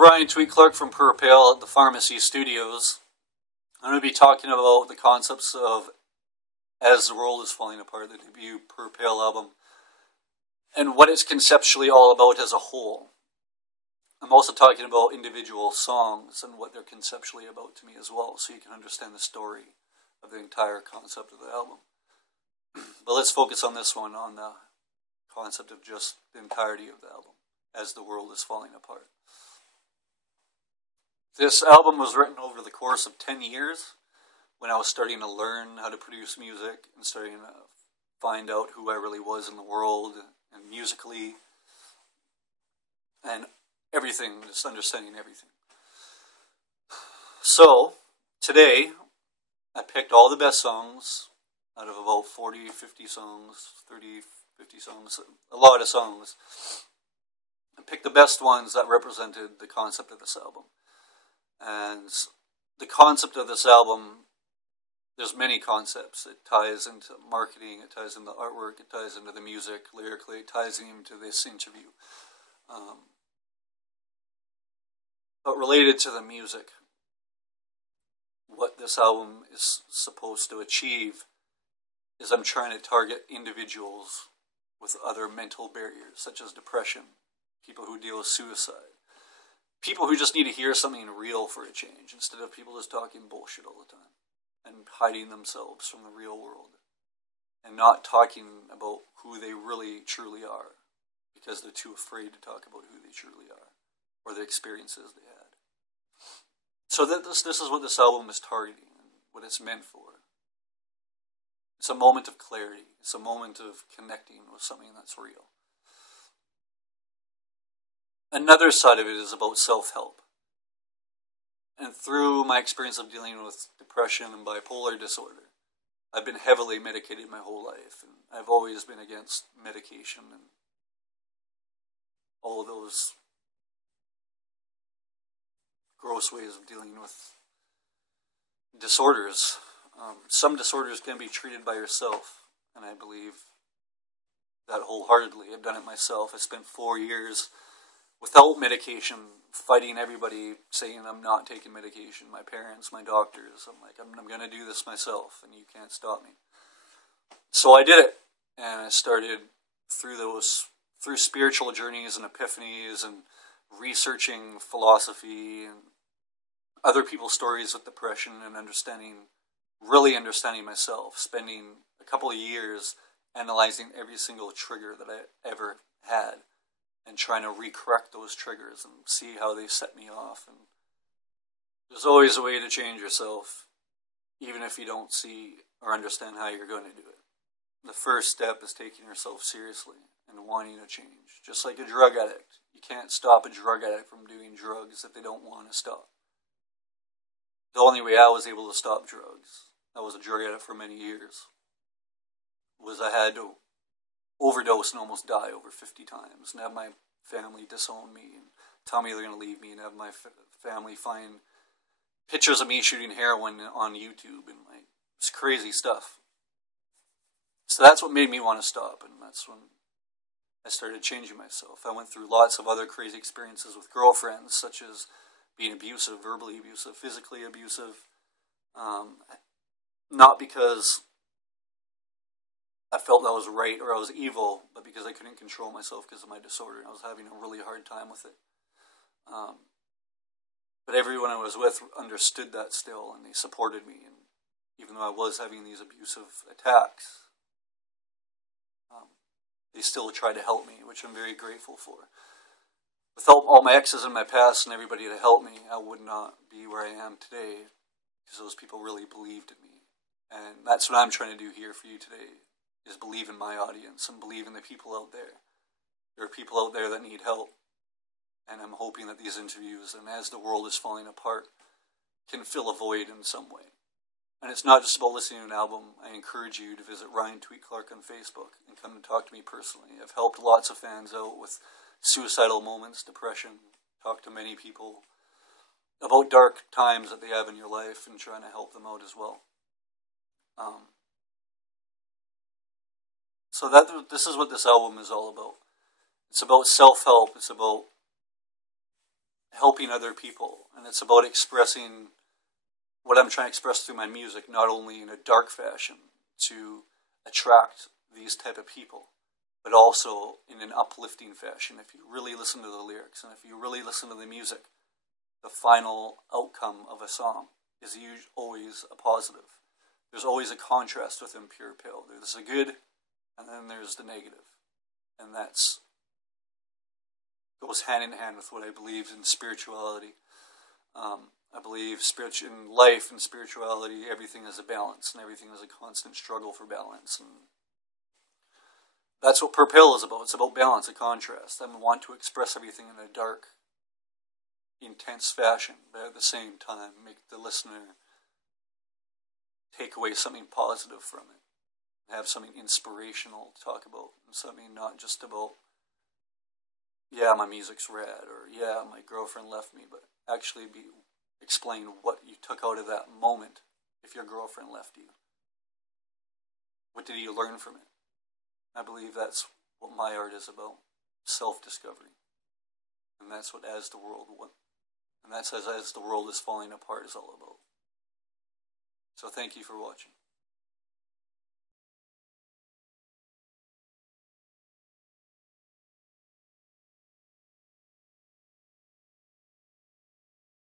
Ryan Tweet Clark from Pur Pale at the Pharmacy Studios. I'm going to be talking about the concepts of As the World is Falling Apart, the debut Pur Pale album, and what it's conceptually all about as a whole. I'm also talking about individual songs and what they're conceptually about to me as well, so you can understand the story of the entire concept of the album. But let's focus on this one, on the concept of just the entirety of the album, As the World is Falling Apart. This album was written over the course of 10 years when I was starting to learn how to produce music and starting to find out who I really was in the world and musically and everything, just understanding everything. So, today, I picked all the best songs out of about 40, 50 songs, 30, 50 songs, a lot of songs. I picked the best ones that represented the concept of this album. And the concept of this album, there's many concepts. It ties into marketing, it ties into artwork, it ties into the music, lyrically, it ties into this interview. But related to the music, what this album is supposed to achieve is I'm trying to target individuals with other mental barriers, such as depression, people who deal with suicide, people who just need to hear something real for a change, instead of people just talking bullshit all the time and hiding themselves from the real world and not talking about who they really truly are because they're too afraid to talk about who they truly are or the experiences they had. So this is what this album is targeting and what it's meant for. It's a moment of clarity. It's a moment of connecting with something that's real. Another side of it is about self-help. And through my experience of dealing with depression and bipolar disorder, I've been heavily medicated my whole life. And I've always been against medication and all of those gross ways of dealing with disorders. Some disorders can be treated by yourself, and I believe that wholeheartedly. I've done it myself. I spent 4 years without medication, fighting everybody, saying I'm not taking medication, my parents, my doctors. I'm like, I'm going to do this myself, and you can't stop me. So I did it, and I started through spiritual journeys and epiphanies and researching philosophy and other people's stories with depression and really understanding myself, spending a couple of years analyzing every single trigger that I ever had and trying to recorrect those triggers and see how they set me off. And there's always a way to change yourself, even if you don't see or understand how you're going to do it. The first step is taking yourself seriously and wanting to change. Just like a drug addict. You can't stop a drug addict from doing drugs if they don't want to stop. The only way I was able to stop drugs, I was a drug addict for many years, was I had to overdose and almost die over 50 times and have my family disown me and tell me they're going to leave me and have my family find pictures of me shooting heroin on YouTube and like, it's crazy stuff. So that's what made me want to stop, and that's when I started changing myself. I went through lots of other crazy experiences with girlfriends, such as being abusive, verbally abusive, physically abusive. Not because I felt that was right or I was evil, but because I couldn't control myself because of my disorder. I was having a really hard time with it. But everyone I was with understood that still, and they supported me. And even though I was having these abusive attacks, they still tried to help me, which I'm very grateful for. Without all my exes in my past and everybody to help me, I would not be where I am today, because those people really believed in me. And that's what I'm trying to do here for you today, is believe in my audience and believe in the people out there. There are people out there that need help, and I'm hoping that these interviews, and As the World is Falling Apart, can fill a void in some way. And it's not just about listening to an album. I encourage you to visit Ryan Tweet Clark on Facebook and come and talk to me personally. I've helped lots of fans out with suicidal moments, depression, talked to many people about dark times that they have in your life and trying to help them out as well. So this is what this album is all about. It's about self-help. It's about helping other people, and it's about expressing what I'm trying to express through my music, not only in a dark fashion to attract these type of people, but also in an uplifting fashion. If you really listen to the lyrics and if you really listen to the music, the final outcome of a song is always a positive. There's always a contrast within Pur Pale. There's the good, and then there's the negative, and that's goes hand in hand with what I believe in spirituality. I believe in life and spirituality, everything is a balance, and everything is a constant struggle for balance, and that's what Pur Pale is about. It's about balance, a contrast. I want to express everything in a dark, intense fashion, but at the same time make the listener take away something positive from it, have something inspirational to talk about, and something not just about, yeah, my music's rad, or yeah, my girlfriend left me, but actually explain what you took out of that moment if your girlfriend left you. What did you learn from it? I believe that's what my art is about, self-discovery. And that's what As the World is Falling Apart is all about. So thank you for watching.